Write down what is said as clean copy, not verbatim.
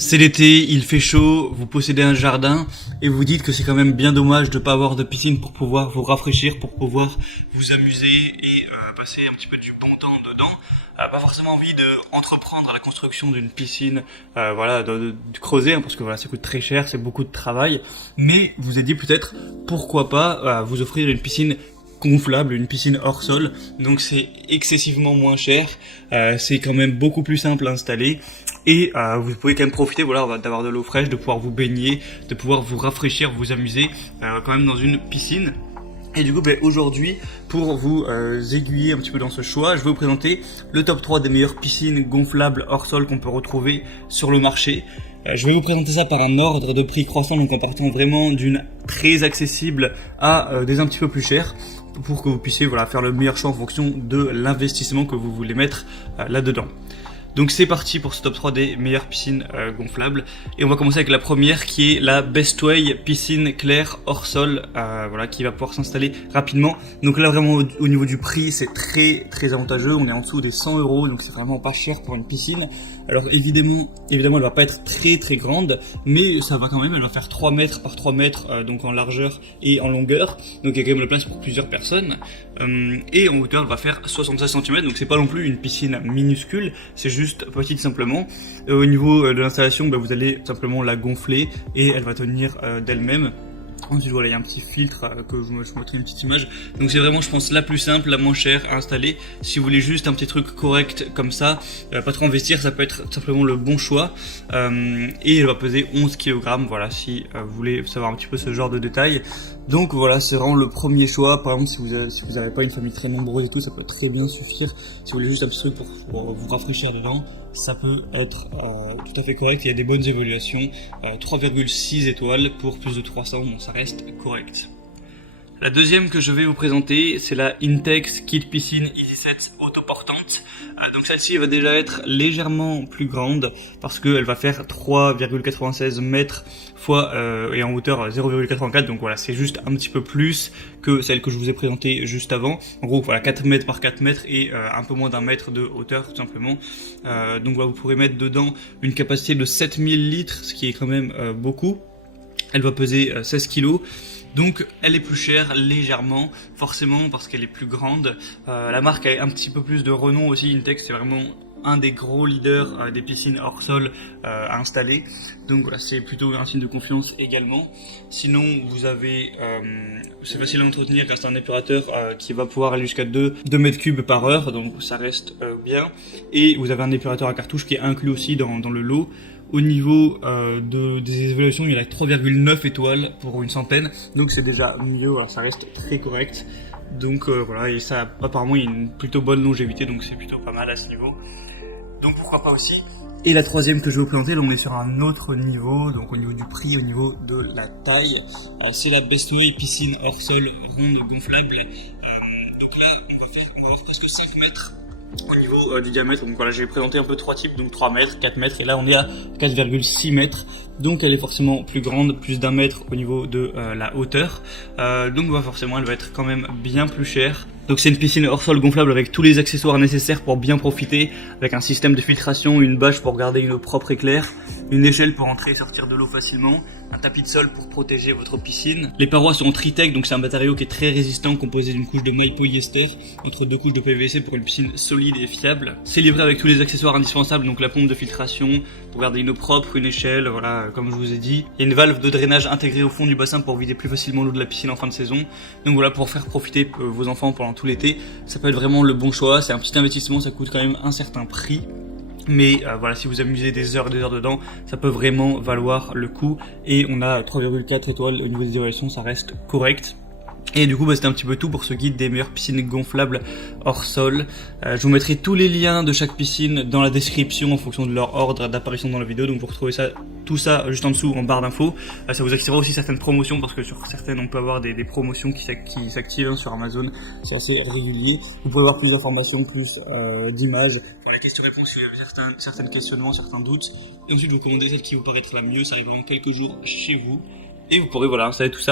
C'est l'été, il fait chaud, vous possédez un jardin et vous dites que c'est quand même bien dommage de pas avoir de piscine pour pouvoir vous rafraîchir, pour pouvoir vous amuser et passer un petit peu du bon temps dedans. Pas forcément envie de entreprendre la construction d'une piscine, de creuser, parce que voilà, ça coûte très cher, c'est beaucoup de travail. Mais vous avez dit peut-être pourquoi pas vous offrir une piscine gonflable, une piscine hors sol, donc c'est excessivement moins cher, c'est quand même beaucoup plus simple à installer et vous pouvez quand même profiter d'avoir de l'eau fraîche, de pouvoir vous baigner, de pouvoir vous rafraîchir, vous amuser quand même dans une piscine. Et du coup, aujourd'hui, pour vous aiguiller un petit peu dans ce choix, je vais vous présenter le top 3 des meilleures piscines gonflables hors sol qu'on peut retrouver sur le marché. Je vais vous présenter ça par un ordre de prix croissant, donc en partant vraiment d'une très accessible à des un petit peu plus chères, pour que vous puissiez faire le meilleur choix en fonction de l'investissement que vous voulez mettre là-dedans. Donc c'est parti pour ce top 3 des meilleures piscines gonflables. Et on va commencer avec la première qui est la Bestway piscine claire hors sol, qui va pouvoir s'installer rapidement. Donc là vraiment au niveau du prix c'est très avantageux, on est en dessous des 100 €, donc c'est vraiment pas cher pour une piscine. Alors évidemment elle va pas être très grande, mais ça va quand même, elle va faire 3 mètres par 3 mètres, donc en largeur et en longueur. Donc il y a quand même la place pour plusieurs personnes. Et en hauteur elle va faire 76 cm, donc c'est pas non plus une piscine minuscule, c'est juste petite simplement. Au niveau de l'installation, vous allez simplement la gonfler et elle va tenir d'elle-même. Ensuite voilà, il y a un petit filtre que je vous montre une petite image. Donc c'est vraiment, je pense, la plus simple, la moins chère à installer. Si vous voulez juste un petit truc correct comme ça, pas trop investir, ça peut être simplement le bon choix. Et elle va peser 11 kg, voilà, si vous voulez savoir un petit peu ce genre de détails. Donc voilà, c'est vraiment le premier choix. Par exemple, si vous n'avez pas une famille très nombreuse et tout, ça peut très bien suffire. Si vous voulez juste un petit truc pour vous rafraîchir dedans, ça peut être tout à fait correct. Il y a des bonnes évaluations, 3,6 étoiles pour plus de 300, bon ça reste correct. La deuxième que je vais vous présenter, c'est la Intex Kit Piscine EasySet autoportante. Donc celle-ci va déjà être légèrement plus grande parce qu'elle va faire 3,96 mètres et en hauteur 0,84. Donc voilà, c'est juste un petit peu plus que celle que je vous ai présentée juste avant. En gros, voilà, 4 mètres par 4 mètres et un peu moins d'un mètre de hauteur tout simplement. Donc voilà, vous pourrez mettre dedans une capacité de 7000 litres, ce qui est quand même beaucoup. Elle va peser 16 kg. Donc elle est plus chère légèrement, forcément parce qu'elle est plus grande. La marque a un petit peu plus de renom aussi. Intex c'est vraiment un des gros leaders des piscines hors sol à installer. Donc voilà, c'est plutôt un signe de confiance également. Sinon vous avez, c'est facile à entretenir grâce à un épurateur qui va pouvoir aller jusqu'à 2 mètres cubes par heure, donc ça reste bien. Et vous avez un épurateur à cartouche qui est inclus aussi dans le lot. Au niveau des évaluations, il y a 3,9 étoiles pour une centaine, donc c'est déjà mieux, voilà, ça reste très correct. Donc voilà, et ça apparemment il y a une plutôt bonne longévité, donc c'est plutôt pas mal à ce niveau. Donc pourquoi pas aussi. Et la troisième que je vais vous présenter, là on est sur un autre niveau, donc au niveau du prix, au niveau de la taille, c'est la Bestway piscine hors sol ronde gonflable. Donc là on va avoir presque 5 mètres au niveau du diamètre. Donc voilà, j'ai présenté un peu 3 types, donc 3 mètres, 4 mètres, et là on est à 4,6 mètres. Donc elle est forcément plus grande, plus d'1 mètre au niveau de la hauteur. Donc forcément elle va être quand même bien plus chère. Donc c'est une piscine hors sol gonflable avec tous les accessoires nécessaires pour bien profiter, avec un système de filtration, une bâche pour garder une eau propre et claire, une échelle pour entrer et sortir de l'eau facilement, un tapis de sol pour protéger votre piscine. Les parois sont en Tritec, donc c'est un matériau qui est très résistant, composé d'une couche de maille polyester entre 2 couches de PVC pour une piscine solide et fiable. C'est livré avec tous les accessoires indispensables, donc la pompe de filtration pour garder une eau propre, une échelle, voilà, comme je vous ai dit. Il y a une valve de drainage intégrée au fond du bassin pour vider plus facilement l'eau de la piscine en fin de saison. Donc voilà, pour faire profiter vos enfants pendant tout l'été, ça peut être vraiment le bon choix. C'est un petit investissement, ça coûte quand même un certain prix. Mais voilà, si vous amusez des heures et des heures dedans, ça peut vraiment valoir le coup. Et on a 3,4 étoiles au niveau des évaluations, ça reste correct. Et du coup c'était un petit peu tout pour ce guide des meilleures piscines gonflables hors sol. Je vous mettrai tous les liens de chaque piscine dans la description en fonction de leur ordre d'apparition dans la vidéo, donc vous retrouvez tout ça juste en dessous en barre d'infos. Ça vous activera aussi certaines promotions, parce que sur certaines on peut avoir des promotions qui s'activent sur Amazon, c'est assez régulier. Vous pouvez avoir plus d'informations, plus d'images pour les questions-réponses si vous avez certains questionnements, certains doutes. Et ensuite vous commandez celle qui vous paraîtra la mieux, ça arrivera en quelques jours chez vous. Et vous pourrez installer tout ça